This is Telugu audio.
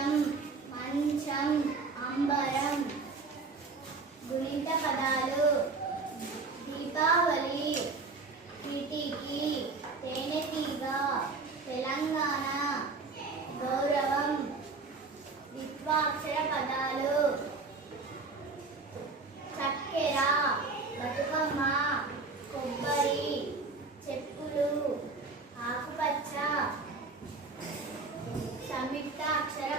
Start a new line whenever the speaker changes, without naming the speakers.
మంచం మంచం అంబరం గుణిత పదాలు దీపావళి కిటికీ తేనెతీగ తెలంగాణ గౌరవం విద్వాక్షర పదాలు చక్కెర బతుకమ్మ కొబ్బరి చెప్పులు ఆకుపచ్చ సంయుక్త అక్షర